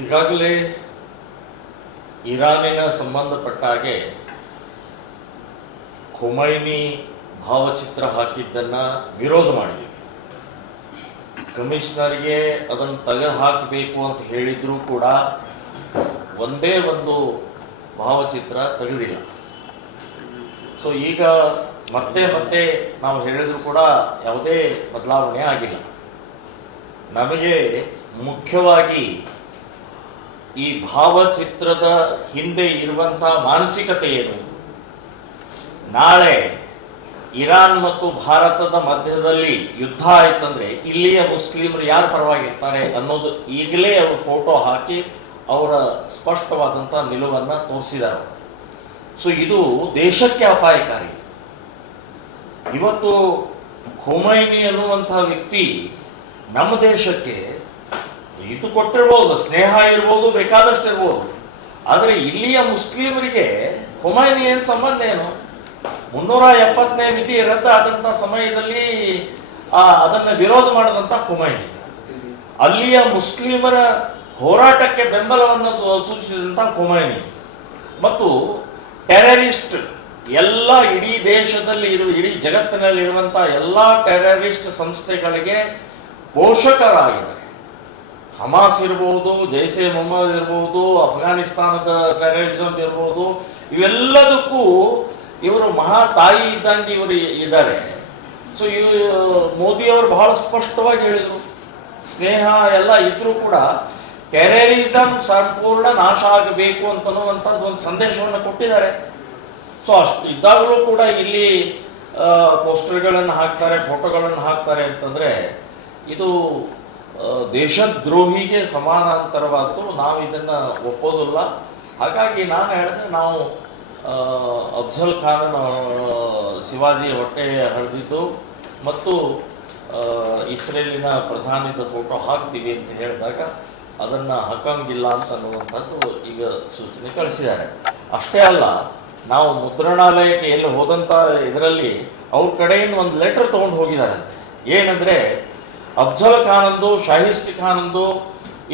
ಈಗಾಗಲೇ ಇರಾನಿನ ಸಂಬಂಧಪಟ್ಟ ಹಾಗೆ ಖೊಮೈನಿ ಭಾವಚಿತ್ರ ಹಾಕಿದ್ದನ್ನು ವಿರೋಧ ಮಾಡಿದ್ದೀವಿ. ಕಮಿಷನರ್ಗೆ ಅದನ್ನು ತೆಗೆದು ಹಾಕಬೇಕು ಅಂತ ಹೇಳಿದರೂ ಕೂಡ ಒಂದೇ ಒಂದು ಭಾವಚಿತ್ರ ತೆಗೆದಿಲ್ಲ. ಸೊ ಈಗ ಮತ್ತೆ ನಾವು ಹೇಳಿದರೂ ಕೂಡ ಯಾವುದೇ ಬದಲಾವಣೆ ಆಗಿಲ್ಲ. ನಮಗೆ ಮುಖ್ಯವಾಗಿ ಈ ಭಾವಚಿತ್ರದ ಹಿಂದೆ ಇರುವಂಥ ಮಾನಸಿಕತೆ ಏನು, ನಾಳೆ ಇರಾನ್ ಮತ್ತು ಭಾರತದ ಮಧ್ಯದಲ್ಲಿ ಯುದ್ಧ ಆಯ್ತಂದ್ರೆ ಇಲ್ಲಿಯ ಮುಸ್ಲಿಮರು ಯಾರು ಪರವಾಗಿರ್ತಾರೆ ಅನ್ನೋದು ಈಗಲೇ ಅವರು ಫೋಟೋ ಹಾಕಿ ಅವರ ಸ್ಪಷ್ಟವಾದಂಥ ನಿಲುವನ್ನು ತೋರಿಸಿದ್ದಾರೆ. ಸೊ ಇದು ದೇಶಕ್ಕೆ ಅಪಾಯಕಾರಿ. ಇವತ್ತು ಖೊಮೈನಿ ಅನ್ನುವಂಥ ವ್ಯಕ್ತಿ ನಮ್ಮ ದೇಶಕ್ಕೆ ಇದು ಕೊಟ್ಟಿರ್ಬೋದು, ಸ್ನೇಹ ಇರ್ಬೋದು, ಬೇಕಾದಷ್ಟು ಇರ್ಬೋದು. ಆದರೆ ಇಲ್ಲಿಯ ಮುಸ್ಲಿಮರಿಗೆ ಖೊಮೈನಿ ಏನು ಸಂಬಂಧ ಏನು? 370ನೇ ವಿಧಿ ರದ್ದಾದಂಥ ಸಮಯದಲ್ಲಿ ಅದನ್ನು ವಿರೋಧ ಮಾಡಿದಂಥ ಖೊಮೈನಿ, ಅಲ್ಲಿಯ ಮುಸ್ಲಿಮರ ಹೋರಾಟಕ್ಕೆ ಬೆಂಬಲವನ್ನು ಸೂಚಿಸಿದಂಥ ಖೊಮೈನಿ ಮತ್ತು ಟೆರರಿಸ್ಟ್ ಎಲ್ಲ ಇಡೀ ದೇಶದಲ್ಲಿ ಇಡೀ ಜಗತ್ತಿನಲ್ಲಿರುವಂಥ ಎಲ್ಲ ಟೆರರಿಸ್ಟ್ ಸಂಸ್ಥೆಗಳಿಗೆ ಪೋಷಕರಾಗಿದ್ದಾರೆ. ಹಮಾಸ್ ಇರ್ಬೋದು, ಜೈಸೆ ಮೊಹಮ್ಮದ್ ಇರ್ಬೋದು, ಅಫ್ಘಾನಿಸ್ತಾನದ ಟೆರರಿಸಮ್ ಇರ್ಬೋದು, ಇವೆಲ್ಲದಕ್ಕೂ ಇವರು ಮಹಾ ತಾಯಿ ಇದ್ದಂಗೆ ಇವರು ಇದ್ದಾರೆ. ಸೊ ಮೋದಿಯವರು ಬಹಳ ಸ್ಪಷ್ಟವಾಗಿ ಹೇಳಿದರು, ಸ್ನೇಹ ಎಲ್ಲ ಇದ್ರೂ ಕೂಡ ಟೆರರಿಸಮ್ ಸಂಪೂರ್ಣ ನಾಶ ಆಗಬೇಕು ಅಂತನ್ನುವಂಥದ್ದು ಒಂದು ಸಂದೇಶವನ್ನು ಕೊಟ್ಟಿದ್ದಾರೆ. ಸೊ ಅಷ್ಟು ಇದ್ದಾಗಲೂ ಕೂಡ ಇಲ್ಲಿ ಪೋಸ್ಟರ್ಗಳನ್ನು ಹಾಕ್ತಾರೆ, ಫೋಟೋಗಳನ್ನು ಹಾಕ್ತಾರೆ ಅಂತಂದರೆ ಇದು ದೇಶದ್ರೋಹಿಗೆ ಸಮಾನಾಂತರವಾದ್ದು. ನಾವು ಇದನ್ನು ಒಪ್ಪೋದಿಲ್ಲ. ಹಾಗಾಗಿ ನಾನು ಹೇಳಿದೆ, ನಾವು ಅಫ್ಜಲ್ ಖಾನ್ ಶಿವಾಜಿ ಹೊಟ್ಟೆ ಹರಿದಿದ್ದು ಮತ್ತು ಇಸ್ರೇಲಿನ ಪ್ರಧಾನಿದ ಫೋಟೋ ಹಾಕ್ತೀವಿ ಅಂತ ಹೇಳಿದಾಗ ಅದನ್ನು ಹಾಕಂಗಿಲ್ಲ ಅಂತ ಅನ್ನುವಂಥದ್ದು ಈಗ ಸೂಚನೆ ಕಳಿಸಿದ್ದಾರೆ. ಅಷ್ಟೇ ಅಲ್ಲ, ನಾವು ಮುದ್ರಣಾಲಯಕ್ಕೆ ಎಲ್ಲಿ ಹೋದಂಥ ಇದರಲ್ಲಿ ಅವ್ರ ಕಡೆಯಿಂದ ಒಂದು ಲೆಟರ್ ತೊಗೊಂಡು ಹೋಗಿದ್ದಾರೆ. ಏನಂದರೆ ಅಫ್ಜಲ್ ಖಾನಂದು, ಶಾಹಿಸ್ಟಿ ಖಾನಂದು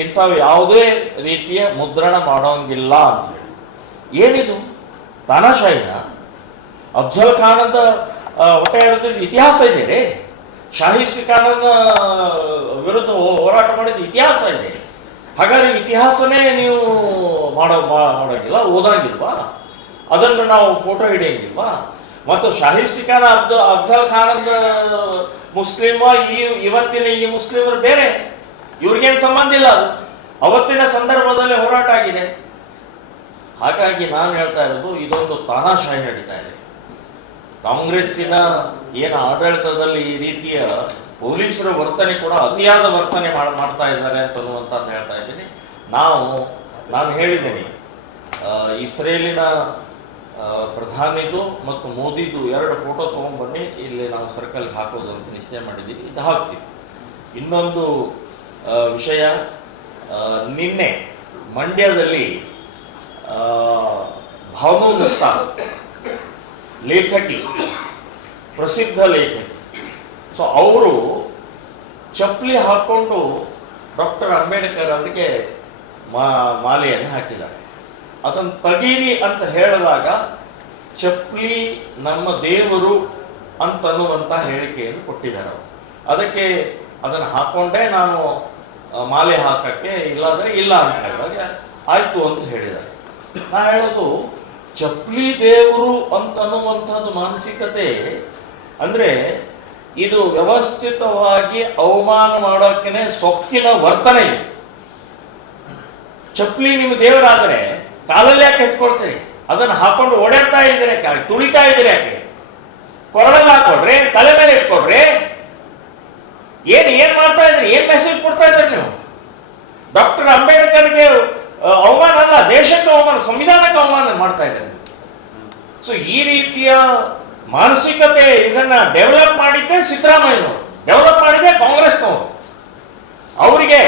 ಇಂಥವು ಯಾವುದೇ ರೀತಿಯ ಮುದ್ರಣ ಮಾಡೋಂಗಿಲ್ಲ ಅಂತ ಹೇಳಿ. ಏನಿದು ತಾನಾಶಾಹಿನ? ಅಫ್ಜಲ್ ಖಾನದ ಹೊಟ್ಟೆ ಹರಿದ ಇತಿಹಾಸ ಇದೆ ರೀ. ಶಾಹಿಸ್ಟಿ ಖಾನನ ವಿರುದ್ಧ ಹೋರಾಟ ಮಾಡಿದ ಇತಿಹಾಸ ಇದೆ. ಹಾಗಾದ್ರೆ ಇತಿಹಾಸನೇ ನೀವು ಮಾಡೋಂಗಿಲ್ಲ, ಓದಂಗಿಲ್ವಾ? ಅದನ್ನು ನಾವು ಫೋಟೋ ಹಿಡಿಯಂಗಿಲ್ವಾ? ಮತ್ತು ಶಾಹಿಸ್ಟಿ ಖಾನ್ ಅಫ್ಜಲ್ ಖಾನದ ಮುಸ್ಲಿಮ, ಇವತ್ತಿನ ಈ ಮುಸ್ಲಿಮರು ಬೇರೆ, ಇವ್ರಿಗೇನು ಸಂಬಂಧ ಇಲ್ಲ. ಅದು ಅವತ್ತಿನ ಸಂದರ್ಭದಲ್ಲಿ ಹೋರಾಟ ಆಗಿದೆ. ಹಾಗಾಗಿ ನಾನು ಹೇಳ್ತಾ ಇರೋದು, ಇದೊಂದು ತಾನಾಶಾಹಿ ನಡೀತಾ ಇದೆ. ಕಾಂಗ್ರೆಸ್ಸಿನ ಏನು ಆಡಳಿತದಲ್ಲಿ ಈ ರೀತಿಯ ಪೊಲೀಸರ ವರ್ತನೆ ಕೂಡ ಅತಿಯಾದ ವರ್ತನೆ ಮಾಡ್ತಾ ಇದ್ದಾರೆ ಅಂತನ್ನುವಂಥದ್ದು ಹೇಳ್ತಾ ಇದ್ದೀನಿ. ನಾನು ಹೇಳಿದ್ದೀನಿ, ಇಸ್ರೇಲಿನ ಪ್ರಧಾನಿದು ಮತ್ತು ಮೋದಿದು 2 ಫೋಟೋ ತೊಗೊಂಡ್ಬನ್ನಿ, ಇಲ್ಲಿ ನಾವು ಸರ್ಕಲ್ಗೆ ಹಾಕೋದು ಅಂತ ನಿಶ್ಚಯ ಮಾಡಿದ್ದೀವಿ. ಇದು ಹಾಕ್ತೀವಿ. ಇನ್ನೊಂದು ವಿಷಯ, ನಿನ್ನೆ ಮಂಡ್ಯದಲ್ಲಿ ಭಾನು ಮುಸ್ತಾನ್ ಲೇಖಕಿ, ಪ್ರಸಿದ್ಧ ಲೇಖಕಿ, ಸೊ ಅವರು ಚಪ್ಪಲಿ ಹಾಕ್ಕೊಂಡು ಡಾಕ್ಟರ್ ಅಂಬೇಡ್ಕರ್ ಅವರಿಗೆ ಮಾಲೆಯನ್ನು ಹಾಕಿದ್ದಾರೆ. ಅದನ್ನು ತೆಗೀರಿ ಅಂತ ಹೇಳಿದಾಗ ಚಪ್ಪಲಿ ನಮ್ಮ ದೇವರು ಅಂತನ್ನುವಂಥ ಹೇಳಿಕೆಯನ್ನು ಕೊಟ್ಟಿದ್ದಾರೆ ಅವರು. ಅದಕ್ಕೆ ಅದನ್ನು ಹಾಕ್ಕೊಂಡೇ ನಾನು ಮಾಲೆ ಹಾಕಕ್ಕೆ, ಇಲ್ಲಾಂದರೆ ಇಲ್ಲ ಅಂತ ಹೇಳಿದಾಗ ಆಯಿತು ಅಂತ ಹೇಳಿದ್ದಾರೆ. ನಾ ಹೇಳೋದು, ಚಪ್ಪಲಿ ದೇವರು ಅಂತನ್ನುವಂಥದ್ದು ಮಾನಸಿಕತೆ ಅಂದರೆ ಇದು ವ್ಯವಸ್ಥಿತವಾಗಿ ಅವಮಾನ ಮಾಡೋಕ್ಕೇ ಸೊಕ್ಕಿನ ವರ್ತನೆ. ಚಪ್ಪಲಿ ನಿಮ್ಮ ದೇವರಾದರೆ ಕಾಲಲ್ಲಿ ಯಾಕೆ ಇಟ್ಕೊಳ್ತೀರಿ? ಅದನ್ನು ಹಾಕೊಂಡು ಓಡಾಡ್ತಾ ಇದ್ದೀರಿ ಯಾಕೆ? ತುಳಿತಾ ಇದ್ದೀರಿ ಯಾಕೆ? ಕೊರಳಲ್ಲಿ ಹಾಕೊಡ್ರಿ, ತಲೆ ಮೇಲೆ ಇಟ್ಕೊಡ್ರಿ. ಏನ್ ಮಾಡ್ತಾ ಇದ್ರಿ? ಏನ್ ಮೆಸೇಜ್ ಕೊಡ್ತಾ ಇದ್ರಿ ನೀವು? ಡಾಕ್ಟರ್ ಅಂಬೇಡ್ಕರ್ಗೆ ಅವಮಾನ ಅಲ್ಲ, ದೇಶಕ್ಕೆ ಅವಮಾನ, ಸಂವಿಧಾನಕ್ಕೆ ಅವಮಾನ ಮಾಡ್ತಾ ಇದ್ದಾರೆ. ಸೊ ಈ ರೀತಿಯ ಮಾನಸಿಕತೆ ಇದನ್ನ ಡೆವಲಪ್ ಮಾಡಿದ್ದೆ ಸಿದ್ದರಾಮಯ್ಯನವರು, ಡೆವಲಪ್ ಮಾಡಿದ್ದೆ ಕಾಂಗ್ರೆಸ್ನವರು. ಅವರಿಗೆ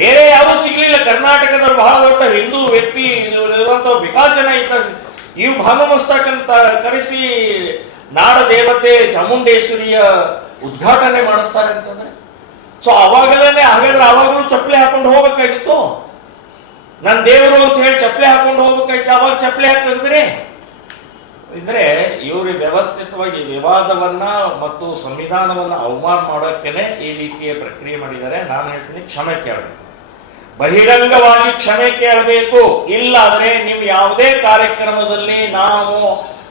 ಬೇರೆ ಯಾರೂ ಸಿಗ್ಲಿಲ್ಲ. ಕರ್ನಾಟಕದಲ್ಲಿ ಬಹಳ ದೊಡ್ಡ ಹಿಂದೂ ವ್ಯಕ್ತಿ ಇರುವಂತ ಬೇಕಾದ ಜನ ಇದ್ದ, ಇವು ಭಾನು ಮುಸ್ತಾಕ್ ಅಂತ ಕರೆಸಿ ನಾಡ ದೇವತೆ ಚಾಮುಂಡೇಶ್ವರಿಯ ಉದ್ಘಾಟನೆ ಮಾಡಿಸ್ತಾರೆ ಅಂತಂದ್ರೆ, ಸೊ ಅವಾಗಲೇ ಹಾಗಾದ್ರೆ ಅವಾಗಲೂ ಚಪ್ಪಲಿ ಹಾಕೊಂಡು ಹೋಗ್ಬೇಕಾಗಿತ್ತು. ನನ್ನ ದೇವರು ಅಂತ ಹೇಳಿ ಚಪ್ಪಲಿ ಹಾಕೊಂಡು ಹೋಗ್ಬೇಕಾಯ್ತು, ಅವಾಗ ಚಪ್ಪಲಿ ಹಾಕಿದ್ರೆ ಇದ್ರೆ ಇವರು ವ್ಯವಸ್ಥಿತವಾಗಿ ವಿವಾದವನ್ನ ಮತ್ತು ಸಂವಿಧಾನವನ್ನ ಅವಮಾನ ಮಾಡೋಕ್ಕೇನೆ ಈ ರೀತಿಯ ಪ್ರಕ್ರಿಯೆ ಮಾಡಿದ್ದಾರೆ. ನಾನು ಹೇಳ್ತೀನಿ, ಕ್ಷಮೆ ಕೇಳಬೇಕು, ಬಹಿರಂಗವಾಗಿ ಕ್ಷಮೆ ಕೇಳಬೇಕು. ಇಲ್ಲಾದ್ರೆ ನೀವು ಯಾವುದೇ ಕಾರ್ಯಕ್ರಮದಲ್ಲಿ ನಾವು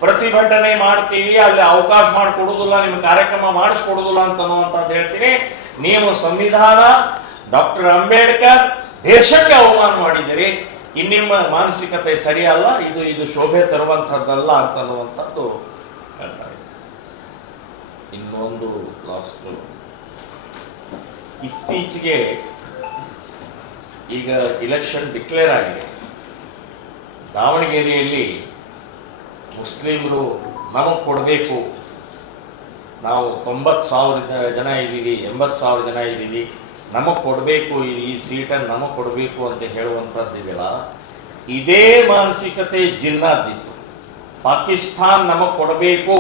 ಪ್ರತಿಭಟನೆ ಮಾಡ್ತೀವಿ, ಅಲ್ಲಿ ಅವಕಾಶ ಮಾಡಿಕೊಡುದಿಲ್ಲ, ನಿಮ್ಗೆ ಕಾರ್ಯಕ್ರಮ ಮಾಡಿಸ್ಕೊಡುದಿಲ್ಲ ಅಂತನ್ನುವಂಥದ್ದು ಹೇಳ್ತೀನಿ. ನೀವು ಸಂವಿಧಾನ, ಡಾಕ್ಟರ್ ಅಂಬೇಡ್ಕರ್, ದೇಶಕ್ಕೆ ಅವಮಾನ ಮಾಡಿದ್ದೀರಿ. ನಿಮ್ಮ ಮಾನಸಿಕತೆ ಸರಿಯಲ್ಲ, ಇದು ಶೋಭೆ ತರುವಂಥದ್ದಲ್ಲ ಅಂತನ್ನುವಂಥದ್ದು ಹೇಳ್ತಾ ಇದೆ. ಇನ್ನೊಂದು ಲಾಸ್ಟ್, ಇತ್ತೀಚೆಗೆ ಈಗ ಇಲೆಕ್ಷನ್ ಡಿಕ್ಲೇರ್ ಆಗಿದೆ. ದಾವಣಗೆರೆಯಲ್ಲಿ ಮುಸ್ಲಿಮರು ನಮಗೆ ಕೊಡಬೇಕು, ನಾವು 90,000 ಜನ ಇದ್ದೀವಿ, 80,000 ಜನ ಇದ್ದೀವಿ, ನಮಗೆ ಕೊಡಬೇಕು, ಈ ಸೀಟನ್ನು ನಮಗೆ ಕೊಡಬೇಕು ಅಂತ ಹೇಳುವಂಥದ್ದಿದೆಯಲ್ಲ, ಇದೇ ಮಾನಸಿಕತೆ ಜಿನ್ನಾದ್ದಿತ್ತು. ಪಾಕಿಸ್ತಾನ್ ನಮಗೆ ಕೊಡಬೇಕು,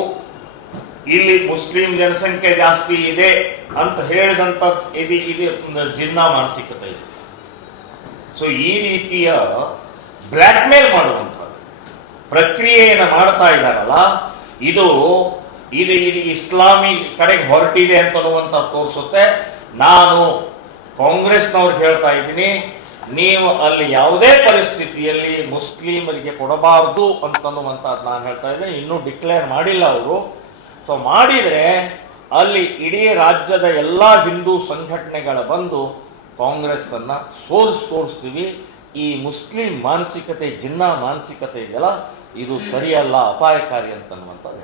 ಇಲ್ಲಿ ಮುಸ್ಲಿಂ ಜನಸಂಖ್ಯೆ ಜಾಸ್ತಿ ಇದೆ ಅಂತ ಹೇಳಿದಂಥ ಇದು ಜಿನ್ನಾ ಮಾನಸಿಕತೆ ಇದೆ. ಸೊ ಈ ರೀತಿಯ ಬ್ಲ್ಯಾಕ್ ಮೇಲ್ ಮಾಡುವಂಥದ್ದು ಪ್ರಕ್ರಿಯೆಯನ್ನು ಮಾಡ್ತಾ ಇದ್ದಾರಲ್ಲ, ಇದು ಇಸ್ಲಾಮಿ ಕಡೆಗೆ ಹೊರಟಿದೆ ಅಂತನ್ನುವಂಥ ತೋರಿಸುತ್ತೆ. ನಾನು ಕಾಂಗ್ರೆಸ್ನವ್ರಿಗೆ ಹೇಳ್ತಾ ಇದ್ದೀನಿ, ನೀವು ಅಲ್ಲಿ ಯಾವುದೇ ಪರಿಸ್ಥಿತಿಯಲ್ಲಿ ಮುಸ್ಲಿಮರಿಗೆ ಕೊಡಬಾರ್ದು ಅಂತನ್ನುವಂಥದ್ದು ನಾನು ಹೇಳ್ತಾ ಇದ್ದೀನಿ. ಇನ್ನೂ ಡಿಕ್ಲೇರ್ ಮಾಡಿಲ್ಲ ಅವರು. ಸೊ ಮಾಡಿದರೆ ಅಲ್ಲಿ ಇಡೀ ರಾಜ್ಯದ ಎಲ್ಲ ಹಿಂದೂ ಸಂಘಟನೆಗಳ ಬಂದು ಕಾಂಗ್ರೆಸ್ಸನ್ನು ತೋರಿಸ್ತೀವಿ. ಈ ಮುಸ್ಲಿಂ ಮಾನಸಿಕತೆ, ಜಿನ್ನಾ ಮಾನಸಿಕತೆ ಇದೆಯಲ್ಲ, ಇದು ಸರಿಯಲ್ಲ, ಅಪಾಯಕಾರಿ ಅಂತನ್ನುವಂಥದ್ದು.